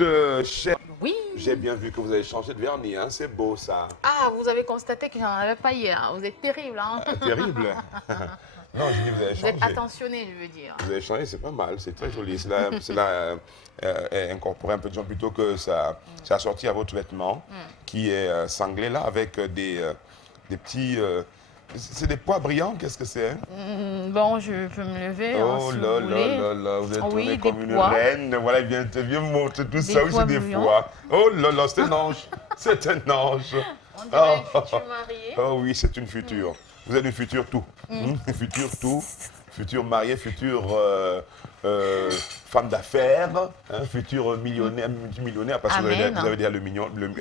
minutes, cher. Oui. J'ai bien vu que vous avez changé de vernis, hein? C'est beau ça. Ah, vous avez constaté que j'en avais pas hier. Vous êtes terrible, hein? Terrible. Non, je dis vous avez Vous changé. êtes attentionné, je veux dire. Vous avez changé, c'est pas mal, c'est très joli. Cela incorporer un peu de gens plutôt que ça assorti à votre vêtement qui est sanglé là avec des petits. C'est des pois brillants, qu'est-ce que c'est? Bon, je peux me lever, hein, Oh si là vous là voulez. là là, vous êtes Oui, tourné des comme une pois. reine. Voilà, viens me montrer tout ça. Oui, pois c'est des brillants. pois. Oh là là, c'est un ange. C'est un ange. On dirait une future mariée. Oh oui, c'est une future. Vous êtes une future tout. Future tout. Future mariée, future femme d'affaires, hein, future millionnaire, multimillionnaire, parce que Amen. vous avez déjà les millions, donc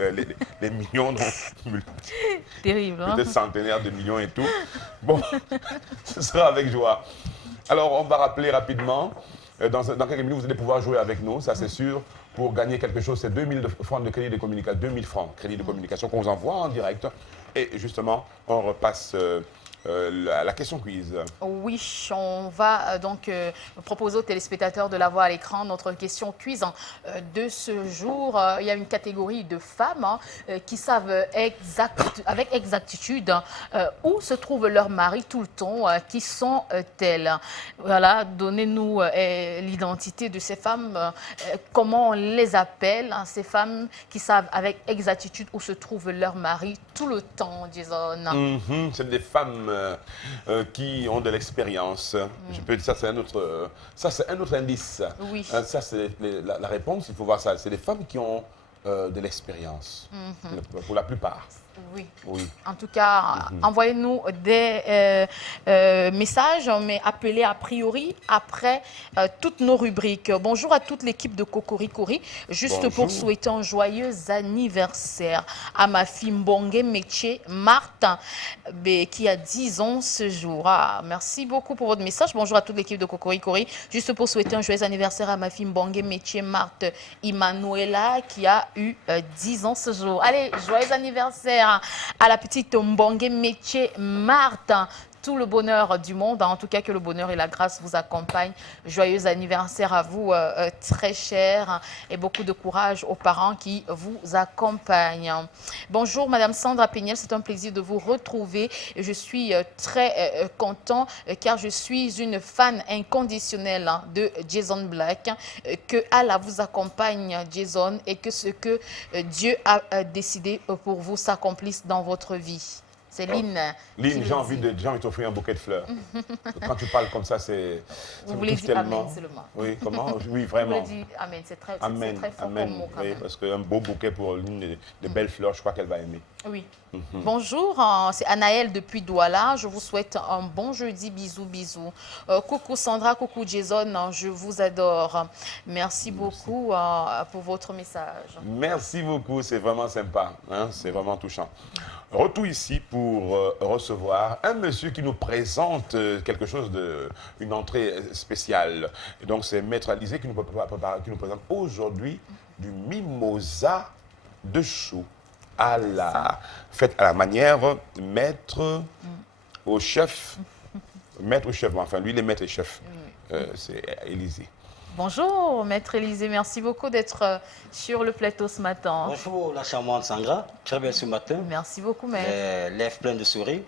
Terrible, hein? peut-être centenaires de millions et tout. Bon, ce sera avec joie. Alors, on va rappeler rapidement. Dans quelques minutes, vous allez pouvoir jouer avec nous, ça c'est sûr. Pour gagner quelque chose, c'est 2000 francs de crédit de communication, 2000 francs crédit de communication qu'on vous envoie en direct. Et justement, on repasse la question quiz. Oui, on va donc proposer aux téléspectateurs de la voir à l'écran notre question quiz de ce jour. Il y a une catégorie de femmes qui savent avec exactitude où se trouve leur mari tout le temps. Qui sont-elles? Voilà, donnez-nous l'identité de ces femmes. Comment on les appelle, hein, ces femmes qui savent avec exactitude où se trouve leur mari tout le temps, Jason. C'est des femmes qui ont de l'expérience. Je peux dire ça, c'est un autre indice. Oui. Ça, c'est la réponse. Il faut voir ça. C'est des femmes qui ont de l'expérience, pour la plupart. Oui. Oui. En tout cas, envoyez-nous des messages, mais appelez a priori après toutes nos rubriques. Bonjour à toute l'équipe de Cocoricory. Juste Bonjour. pour souhaiter un joyeux anniversaire à ma fille Mbongue Métier Marthe, qui a 10 ans ce jour. Ah, merci beaucoup pour votre message. Bonjour à toute l'équipe de Cocoricory. Juste pour souhaiter un joyeux anniversaire à ma fille Mbongue Métier Marthe Emmanuela, qui a eu 10 ans ce jour. Allez, joyeux anniversaire à la petite Mbongue Métier Marthe. Tout le bonheur du monde, en tout cas que le bonheur et la grâce vous accompagnent. Joyeux anniversaire à vous, très cher, et beaucoup de courage aux parents qui vous accompagnent. Bonjour Madame Sandra Péniel, c'est un plaisir de vous retrouver. Je suis très content car je suis une fan inconditionnelle de Jason Black. Que Allah vous accompagne, Jason, et que ce que Dieu a décidé pour vous s'accomplisse dans votre vie. C'est Lynn. Lynn, j'ai envie de t'offrir un bouquet de fleurs. Quand tu parles comme ça, c'est. Vous voulez dire Amen seulement? Oui, comment? Oui, Vous vraiment. voulez dire Amen, c'est très, Amen, très fort amen. comme mot quand Oui, même. parce qu'un beau bouquet pour Lynn, de belles fleurs, je crois qu'elle va aimer. Oui. Bonjour, c'est Anaëlle depuis Douala. Je vous souhaite un bon jeudi. Bisous, bisous. Coucou Sandra, coucou Jason, je vous adore. Merci beaucoup pour votre message. Merci beaucoup, c'est vraiment sympa, hein? C'est vraiment touchant. Retour ici pour recevoir un monsieur qui nous présente quelque chose une entrée spéciale. Et donc c'est Maître Alizé qui nous présente aujourd'hui du mimosa de chou faite à la manière maître au chef. Maître au chef, enfin lui il est maître et chef. C'est Élisée. Bonjour Maître Élisée, merci beaucoup d'être sur le plateau ce matin. Bonjour la charmante Sandra, très belle ce matin. Merci beaucoup Maître. Les lèvres pleines de sourires.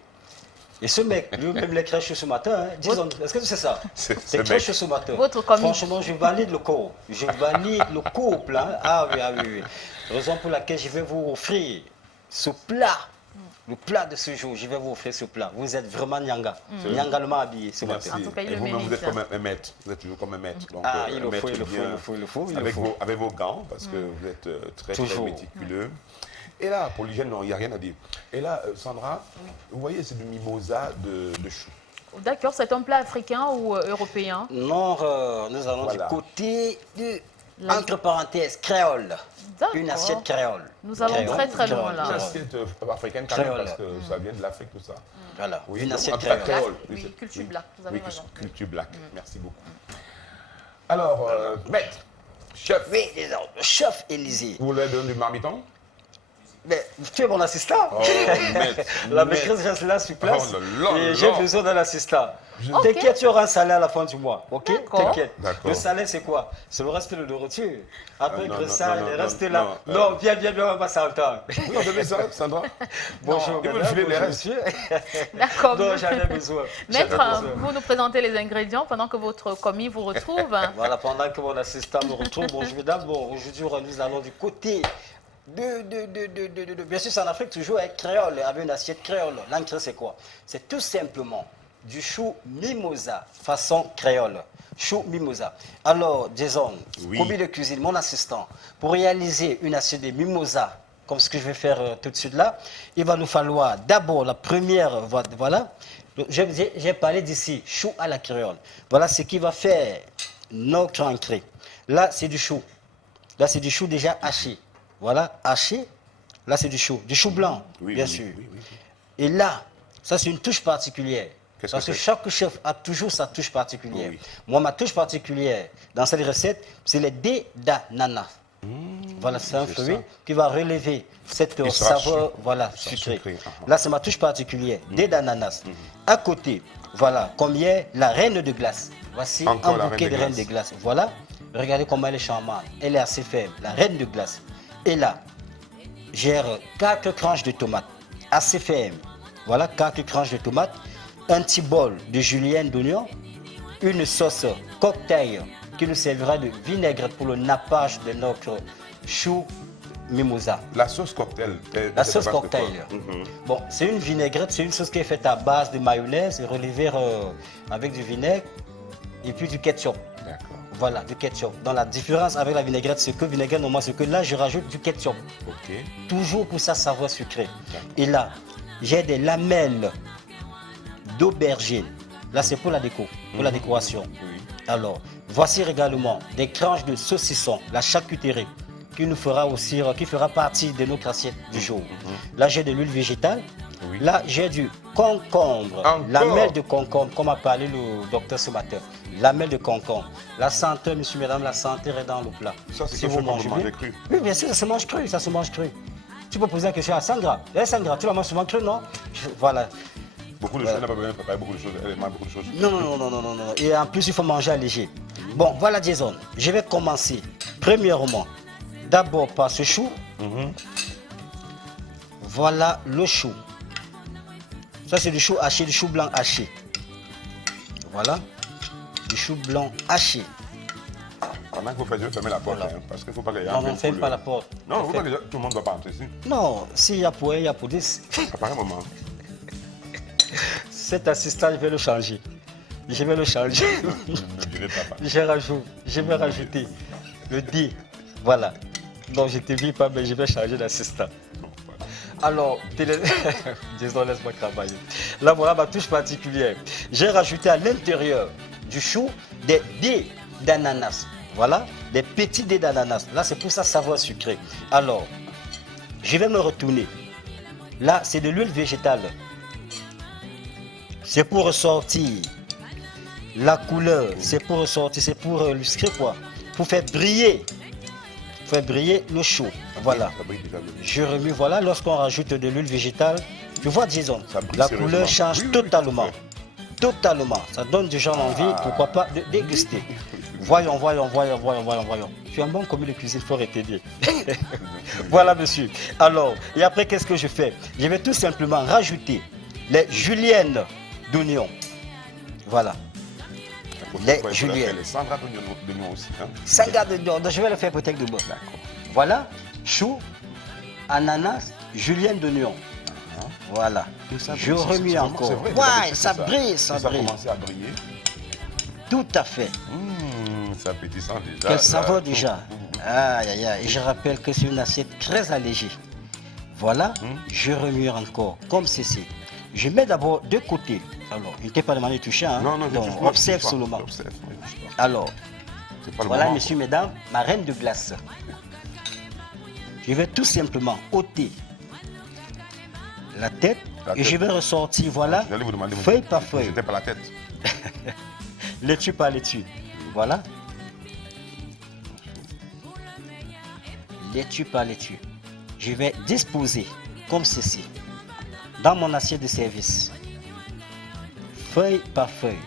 Et ce mec, lui-même les crèches ce matin, hein. Disons, est-ce que c'est ça? C'est crèche ce matin. Votre comique. Franchement, je valide le cours. Je valide le couple. Hein. Ah oui, ah oui, oui. Raison pour laquelle je vais vous offrir ce plat. Le plat de ce jour, je vais vous offrir ce plat. Vous êtes vraiment nyanga. Nyangalement habillé ce matin. En tout cas, il et le vous-même, mérite. vous êtes comme un maître. Vous êtes toujours comme un maître. Donc, Ah, un il le maître faut, il le bien, faut, il le faut, il le avec faut. avec vos gants, parce que vous êtes très Toujours. méticuleux. Et là, pour l'hygiène, non, il n'y a rien à dire. Et là, Sandra, vous voyez, c'est du mimosa de chou. D'accord, c'est un plat africain ou européen? Non, nous allons Voilà. du côté de, entre parenthèses, créole. D'accord. Une assiette créole. Nous allons Créole, très très loin créole, là. Une créole. assiette africaine quand même, Créole. parce que ça vient de l'Afrique, tout ça. Voilà, Oui, une donc, assiette en tout cas, créole. créole. Oui, c'est- culture black, vous avez oui, raison. culture black. Merci beaucoup. Alors, maître, chef, Oui, disons, chef Élysée. vous voulez donner du marmiton? Mais tu es mon assistant. Oh, maître, La maître. maîtresse reste là sur place. Oh là là et j'ai là. besoin d'un assistant. Ok. T'inquiète, tu auras un salaire à la fin du mois. Ok? D'accord. T'inquiète. D'accord. Le salaire, c'est quoi? C'est le reste de nourriture. Après non, que non, ça, non, il non, reste non, là. non, Non, viens, on va pas s'entendre. Vous entendez ça, Sandra? Bonjour, il veut madame. filer les Bonjour, restes. monsieur. D'accord. Non, j'en ai besoin. Maître, J'en ai besoin. vous nous présentez les ingrédients pendant que votre commis vous retrouve. Voilà, pendant que mon assistant me retrouve, bonjour mesdames, bon, aujourd'hui nous allons du côté bien sûr c'est en Afrique toujours avec créole, avec une assiette créole. L'entrée c'est quoi? C'est tout simplement du chou mimosa, façon créole. Chou mimosa. Alors, Jason, Oui. commis de cuisine, mon assistant, pour réaliser une assiette de mimosa, comme ce que je vais faire tout de suite là, il va nous falloir d'abord la première, voilà, j'ai parlé d'ici, chou à la créole. Voilà ce qui va faire notre entrée. Là, c'est du chou. Là, c'est du chou déjà haché. Voilà, haché. Là, c'est du chou blanc, Oui, bien oui, sûr. oui, oui, oui. Et là, ça, c'est une touche particulière. Qu'est-ce Parce que que c'est? chaque chef a toujours sa touche particulière. Oui. Moi, ma touche particulière dans cette recette, c'est les dés d'ananas. Voilà, c'est un c'est fruit ça. qui va relever cette Il sera saveur sucré. voilà, Il sera sucrée. sucré, ah, ah. Là, c'est ma touche particulière, dés d'ananas. À côté, voilà, comme il y a la reine de glace. Voici Encore la un bouquet reine de de reine de glace. glace. Voilà, regardez comment elle est charmante. Elle est assez faible, la reine de glace. Et là, j'ai 4 tranches de tomates, assez fermes. Voilà, 4 tranches de tomates, un petit bol de julienne d'oignon, une sauce cocktail qui nous servira de vinaigre pour le nappage de notre chou mimosa. La sauce cocktail. La sauce cocktail. Bon, c'est une vinaigrette, c'est une sauce qui est faite à base de mayonnaise et relevée avec du vinaigre et puis du ketchup. D'accord. Voilà, du ketchup. Dans la différence avec la vinaigrette, c'est que vinaigrette, normalement, c'est que là, je rajoute du ketchup. Ok. Toujours pour sa saveur sucrée. Et là, j'ai des lamelles d'aubergine. Là, c'est pour la déco, pour la décoration. Oui. Alors, voici également des tranches de saucisson, la charcuterie, qui nous fera aussi, qui fera partie de notre assiette du jour. Là, j'ai de l'huile végétale. Oui. Là, j'ai du concombre, Encore? lamelle de concombre, comme a parlé le docteur ce matin. Lamelle de concombre. La senteur, monsieur, mesdames, la senteur est dans le plat. Ça, c'est Si quelque vous chose qu'on peut mangez manger bien. cru. Oui, bien sûr, ça se mange cru, ça se mange cru. Tu peux poser la question à Sandra. Eh, Sandra, tu la manges souvent cru, non? Voilà. Beaucoup de choses, elle n'a pas besoin de préparer beaucoup de choses. Elle mange beaucoup de choses. Non. Et en plus, il faut manger léger. Bon, voilà, Jason. Je vais commencer. Premièrement, d'abord par ce chou. Voilà le chou. Ça, c'est du chou haché, du chou blanc haché. Voilà. Du chou blanc haché. Pendant qu'il faut faire, je vais fermer la porte. Voilà. Hein, parce qu'il ne faut pas qu'il y ait un Non, peu ne de ferme foule. pas la porte. Non, il ne faut pas que tout le monde ne va pas entrer ici. Non, s'il y a pour un, il y a pour 10. À pareil moment. Cet assistant, je vais le changer. Je vais le changer. Ne dirai pas. Je vais rajouter le D. Voilà. Donc je ne te vis pas, mais je vais changer d'assistant. Alors, disons, laisse-moi travailler. Là, voilà ma touche particulière. J'ai rajouté à l'intérieur du chou des dés d'ananas. Voilà, des petits dés d'ananas. Là, c'est pour sa saveur sucrée. Alors, je vais me retourner. Là, c'est de l'huile végétale. C'est pour ressortir la couleur. C'est pour ressortir, c'est pour illustrer quoi? Pour faire briller le chou. Voilà. Ça brille déjà. Je remue, voilà, lorsqu'on rajoute de l'huile végétale, tu vois, Jason, Ça brille la sérieusement. couleur change Oui, oui, totalement. tout à Totalement. Ça donne déjà l'envie, pourquoi pas, de déguster. Voyons. Tu es un bon commis de cuisine, il faut t'aider. Voilà, monsieur. Alors, et après, qu'est-ce que je fais? Je vais tout simplement rajouter les juliennes d'oignon. Voilà. Les juliennes. Les Sandra d'oignon aussi. Hein. Ça garde d'oignon, je vais le faire peut-être de bon. D'accord. Voilà, chou, ananas, julienne d'oignon. Voilà. Je remue encore. Ouais, ça brille, ça Ça a brille. commencé à briller. Tout à fait. C'est appétissant déjà. Quel saveur déjà. Aïe, aïe, aïe. Et je rappelle que c'est une assiette très allégée. Voilà, je remue encore, comme ceci. Je mets d'abord de côté. Alors, il ne t'est pas demandé de toucher, hein? Non, je Donc, touche pas, observe je touche pas, seulement. j'observe, oui, je touche pas. Alors, C'est pas le voilà, moment. messieurs, mesdames, ma reine de glace. Je vais tout simplement ôter la tête La et tête. je vais ressortir, voilà, J'allais vous demander. feuille par feuille, J'étais pas la tête. laitue par laitue. Voilà. Laitue par laitue. je vais disposer comme ceci dans mon assiette de service, feuille par feuille.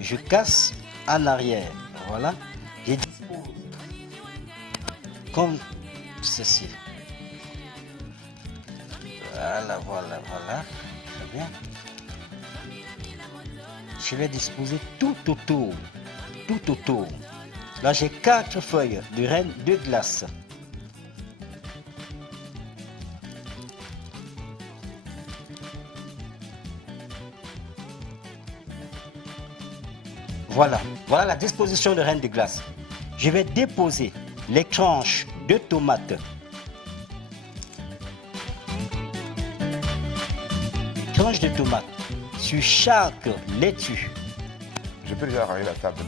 Je casse en arrière, voilà, je dispose comme ceci. Voilà, voilà, voilà, très bien. Je vais disposer tout autour, tout autour. Là, j'ai 4 feuilles de reine de glace. Voilà, voilà la disposition de reine de glace. Je vais déposer les tranches de tomates. Tranches de tomates sur chaque laitue. Je peux déjà arranger la table.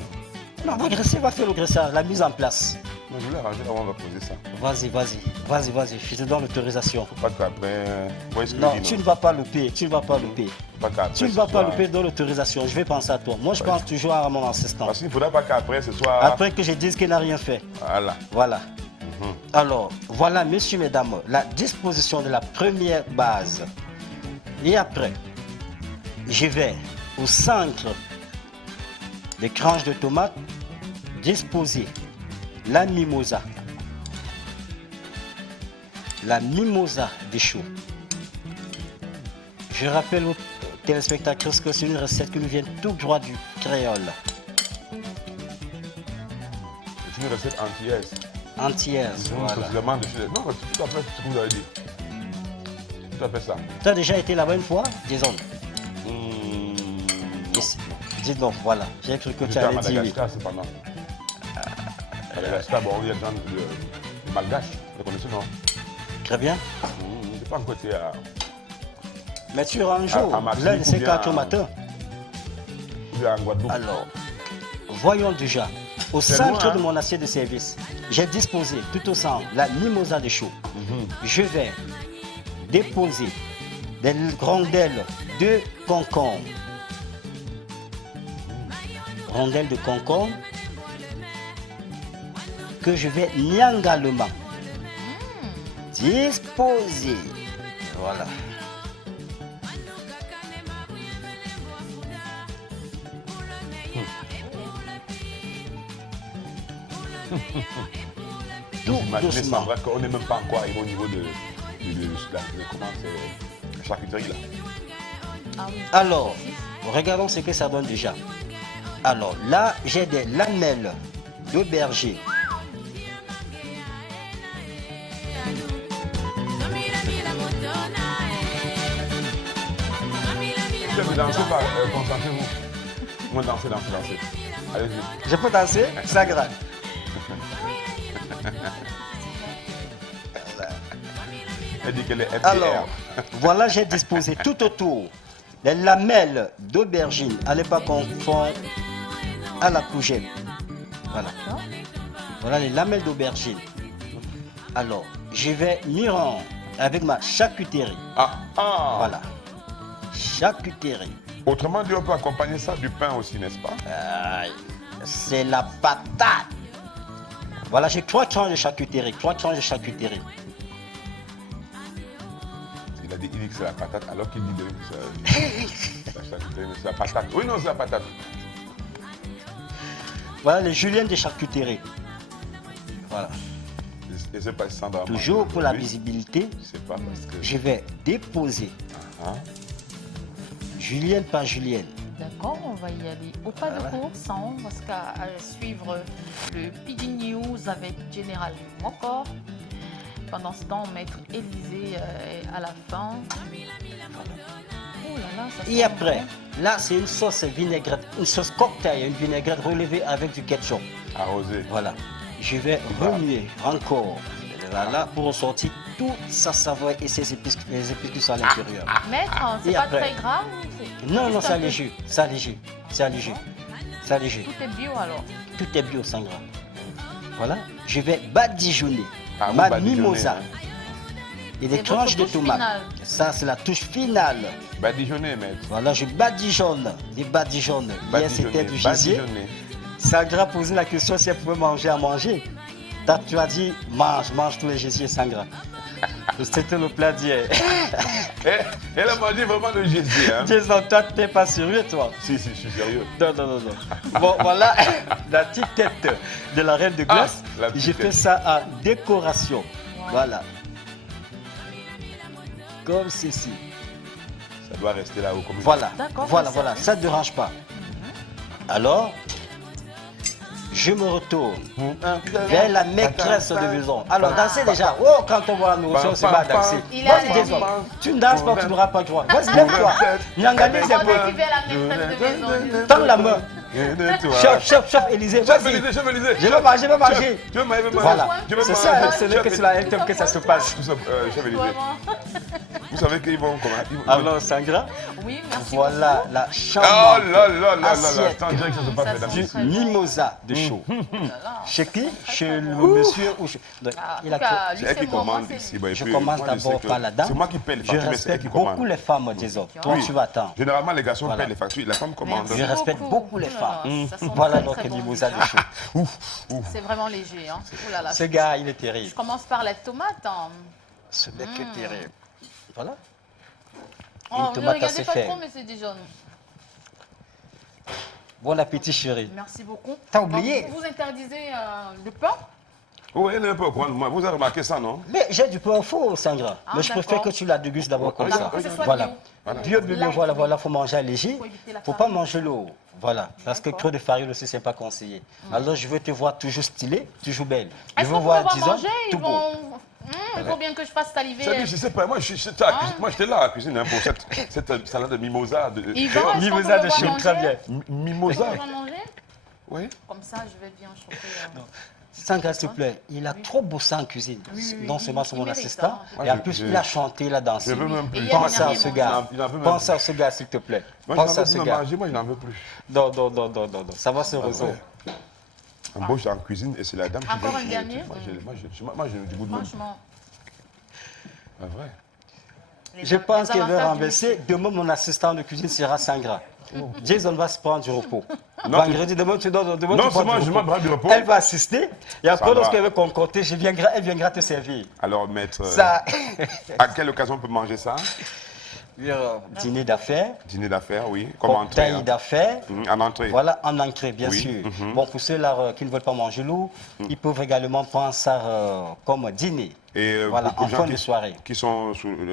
Non, va graisser, va faire le graissage, la mise en place. Non, je voulais arranger avant, on va poser ça. Vas-y, vas-y, vas-y, vas-y, je te donne l'autorisation. Pas qu'après. Non, tu ne vas pas louper, tu ne vas pas louper. Pas qu'après. Tu ne vas pas louper dans l'autorisation, je vais penser à toi. Moi, je pense toujours à mon assistant. Parce qu'il ne faudra pas qu'après ce soit. Après que je dise qu'il n'a rien fait. Voilà. Voilà. Alors, voilà, messieurs, mesdames, la disposition de la première base. Et après, je vais au centre des tranches de tomates disposer la mimosa. La mimosa des choux. Je rappelle aux téléspectateurs que c'est une recette qui nous vient tout droit du créole. C'est une recette antillaise. Antillaise, voilà. Précisément de chez. Non, c'est tout à fait ce que vous avez dit. Tout à fait ça. Tu as déjà été là-bas une fois, disons. Dis donc, voilà. J'ai cru que tu allais dire oui. Madagascar, cependant. Madagascar, bon, il y a des gens de malgache. Vous connaissez, non? Très bien. Je n'ai pas encore été à. Mais tu iras un jour, l'un de ces 4 matins. Ou à Guadeloupe. Alors, voyons déjà. Au C'est centre loin, de hein? mon assiette de service, j'ai disposé tout au centre la mimosa de choux. Je vais déposer des rondelles de concombre. Rondelles de concombre que je vais niangalement disposer. Voilà. Tout Imaginez, doucement. Sandra, qu'on n'est même pas encore arrivé au niveau de comment c'est, la charcuterie là. Ah oui. Alors, regardons ce que ça donne déjà. Alors là, j'ai des lamelles d'aubergine. Vous dansez pas, concentrez-vous. Moi, dansez. Allez-y. Je peux danser? Ça grave. Elle dit qu'elle est FDR. Alors, voilà, j'ai disposé tout autour les lamelles d'aubergine. À ne pas confondre à la courgette. Voilà. Voilà les lamelles d'aubergine. Alors, je vais m'y rendre avec ma charcuterie. Voilà. Charcuterie. Autrement dit, on peut accompagner ça du pain aussi, n'est-ce pas? C'est la patate. Voilà, j'ai 3 tranches de charcuterie. 3 tranches de charcuterie. Il a dit que c'est la patate, alors qu'il dit que c'est la charcuterie, mais c'est la patate. Oui, non, c'est la patate. Voilà les juliennes de charcuterie. Voilà. Et c'est pas Sandra. Toujours pour la visibilité, C'est pas parce que. je vais déposer julienne par julienne. D'accord, on va y aller au pas de course, hein, parce qu'à suivre le PD News avec Général Mokor. Pendant ce temps, Maître Élysée à la fin. Oh là là, ça Et sent après, bon. là c'est une sauce vinaigrette, une sauce cocktail, une vinaigrette relevée avec du ketchup. Arrosé. Voilà. Je vais remuer encore. Voilà, pour ressortir toute sa saveur et ses épices, les épices qui sont à l'intérieur. Maître, c'est Et pas après? très grave? Non, non, juste c'est un peu. léger, c'est léger, c'est léger, c'est léger. Tout est bio alors. Tout est bio, sans gras. Voilà, je vais badigeonner Ah, vous ma badigeonnez, mimosa hein. et des C'est tranches de votre touche tomates. finale. Ça, c'est la touche finale. Badigeonner, maître. Voilà, je badigeonne, des badigeonnes. Hier, c'était du gésier. Badigeonner. Sangra posait la question si elle pouvait manger à manger. Tu as dit, mange tous les gésiers, Sangra. C'était le plat d'hier. Elle a mangé vraiment le Jésus. Hein? Jason, toi, tu n'es pas sérieux, toi? Si, je suis sérieux. Non. Bon, voilà la petite tête de la reine de glace. la petite J'ai fait tête. ça en décoration. Voilà. Comme ceci. Ça doit rester là-haut comme Voilà. D'accord, Voilà. ça, Ça ne dérange pas. Alors, je me retourne vers la maîtresse de maison. Alors, dansez déjà. Oh, quand on voit la nourriture, on ne sait pas danser. Il a Vas-y, l'air Jason. bien. Tu ne danses pas, tu n'auras pas le droit. Vas-y, lève-toi. Nyangalise un On peu. a vu la maîtresse de maison. Tends la main. Chef, Élisée. Chef Vas-y. Élisée. Je vais manger. Tu veux manger? Voilà. Je veux C'est manger. ça, c'est Chef que c'est la LTM que ça se passe. Chef Élisée, Vraiment. vous savez qu'ils vont comment? Alors, Sangra, Oui, merci voilà beaucoup. la Oh chambre là, assiette c'est en direct que ça se passe, Ça mesdames. sent du très bon. mimosa de chaud. Voilà. Chez qui? Chez le monsieur ou chez... Donc, Ah, en il tout a cas, trop- lui, C'est elle c'est qui le moment, commande c'est ici. lui. Bon, et Je puis, commence moi, je sais d'abord que par la dame. C'est moi qui paie les Je factures, mais c'est elle respecte qui commande. beaucoup les femmes, disons. Toi, tu vas-attendre. Généralement, les garçons Voilà. paient les factures, la femme commande. Merci Je respecte beaucoup les Oh là femmes. là, ça sent Voilà très, notre très bon mimosa de déjà. chaud. C'est vraiment léger. Hein. Oh là là, Ce gars, il est je terrible. commence par la tomate. Hein. Ce mec est terrible. Voilà. Oh, Une ne tomate regardez assez pas faible. trop, mais c'est déjà... Bon appétit, chérie. Merci beaucoup. T'as oublié? Donc, vous interdisez le pain? Oui, elle est un peu au courant de moi. Vous avez remarqué ça, non? Mais j'ai du pain faux, Sangra. Ah, Mais je préfère d'accord. que tu la dégustes d'abord comme D'accord, ça. que ce soit Voilà. bio. Bio, Light, voilà, faut manger léger. Faut éviter la Faut pas farine. manger l'eau. Voilà. Parce que D'accord. trop de farine aussi, c'est pas conseillé. Alors, je veux te voir toujours stylée, toujours belle. Je Est-ce veux qu'on voir, va disons, manger? tout Ils beau. vont... il faut bien que je fasse saliver. C'est-à-dire, je sais pas, moi j'étais là à la cuisine hein, pour cette salade de mimosa. Yvan, est-ce qu'on Mimosa peut de le voir chaud, manger? très bien. Est-ce Mimosa? qu'on va manger? Oui. Comme ça, je vais bien chauffer. Sangra, s'il te plaît, il a trop bossé en cuisine. Oui, Non seulement c'est il mon mérite, assistant, hein. et en Moi, plus, je- il a chanté, il a dansé. Je veux même Et plus. il y a Pense une à ce gars. Il en veut même Pense plus. à ce gars, s'il te plaît. Moi, Pense j'en à veux ce plus gars. manger, moi je n'en veux plus. Non. Ça va se résoudre. Un beau, je suis en cuisine et c'est la dame qui Encore vient. un dernier? Moi, j'ai du goût de monde. Franchement. Ah, vrai. Je pense qu'il va avantages renverser. Demain, mon assistant de cuisine sera Sangra. Jason va se prendre du repos. Non, Vendredi, demain, tu Non prends seulement du je repos. m'en prends du repos. Elle va assister. Et après, va. lorsqu'elle veut concocter, elle viendra te servir. Alors, maître, Ça, à quelle occasion on peut manger ça? dîner d'affaires, Dîner d'affaires, oui. Comme entrée. cocktail Hein. d'affaires. En entrée. Voilà, en entrée, bien Oui, sûr. Bon, pour ceux-là qui ne veulent pas manger lourd, ils peuvent également prendre ça comme dîner. Et Voilà, pour en les gens fin de soirée. qui sont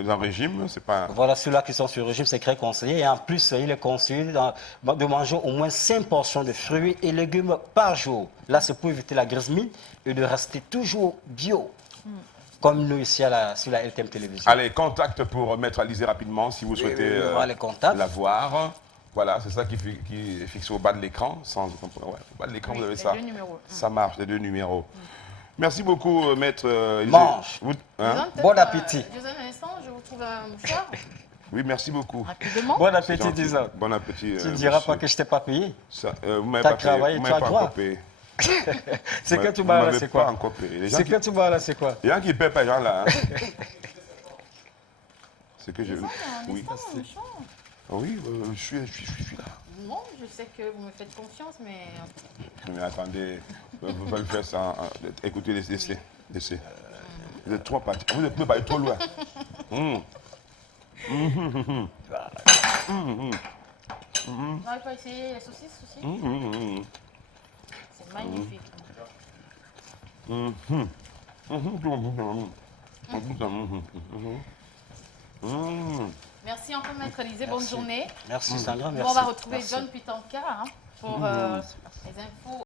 en régime, c'est pas. Voilà, ceux-là qui sont sur régime, c'est très conseillé. Et en plus, il est conseillé de manger au moins 5 portions de fruits et légumes par jour. Là, c'est pour éviter la graisse mine et de rester toujours bio. Comme nous ici sur la LTM Télévision. Allez, contact pour Maître Alizé rapidement si vous souhaitez voilà les contacts. la voir. Voilà, c'est ça qui est fixé au bas de l'écran. Au bas de l'écran, Oui, vous avez les ça. deux numéros. Ça marche, les deux numéros. Merci beaucoup, Maître Alizé. Mange. Vous- Jason, hein? peut-être, Bon appétit. Jason, un instant, je vous trouve un mouchoir. Oui, merci beaucoup. Rapidement. Bon C'est appétit, gentil. disons. Bon appétit. Tu ne diras monsieur. pas que je t'ai pas payé. Ça, vous m'avez T'as pas payé, travaillé, vous tu m'avez as pas droit. encore payé. C'est que tu Vous vas là, m'avez c'est pas quoi? encore payé. Les gens C'est qui- que tu vas là, c'est quoi? Les gens qui ne paient pas, les gens là. Hein. C'est que je. Un Oui. instant, un mouchoir. Oui, je suis là. Non, je sais que vous me faites confiance, mais... Mais attendez, vous pouvez faire ça. Écoutez, laissez. Vous êtes trop parti. Vous ne pouvez pas aller trop loin. On n'arrive pas à essayer les saucisses aussi? C'est magnifique. Merci encore, Maître Alizé. Bonne journée. Merci, Sandra, Nous, merci. on va retrouver Merci. John Pitanka hein, pour les infos.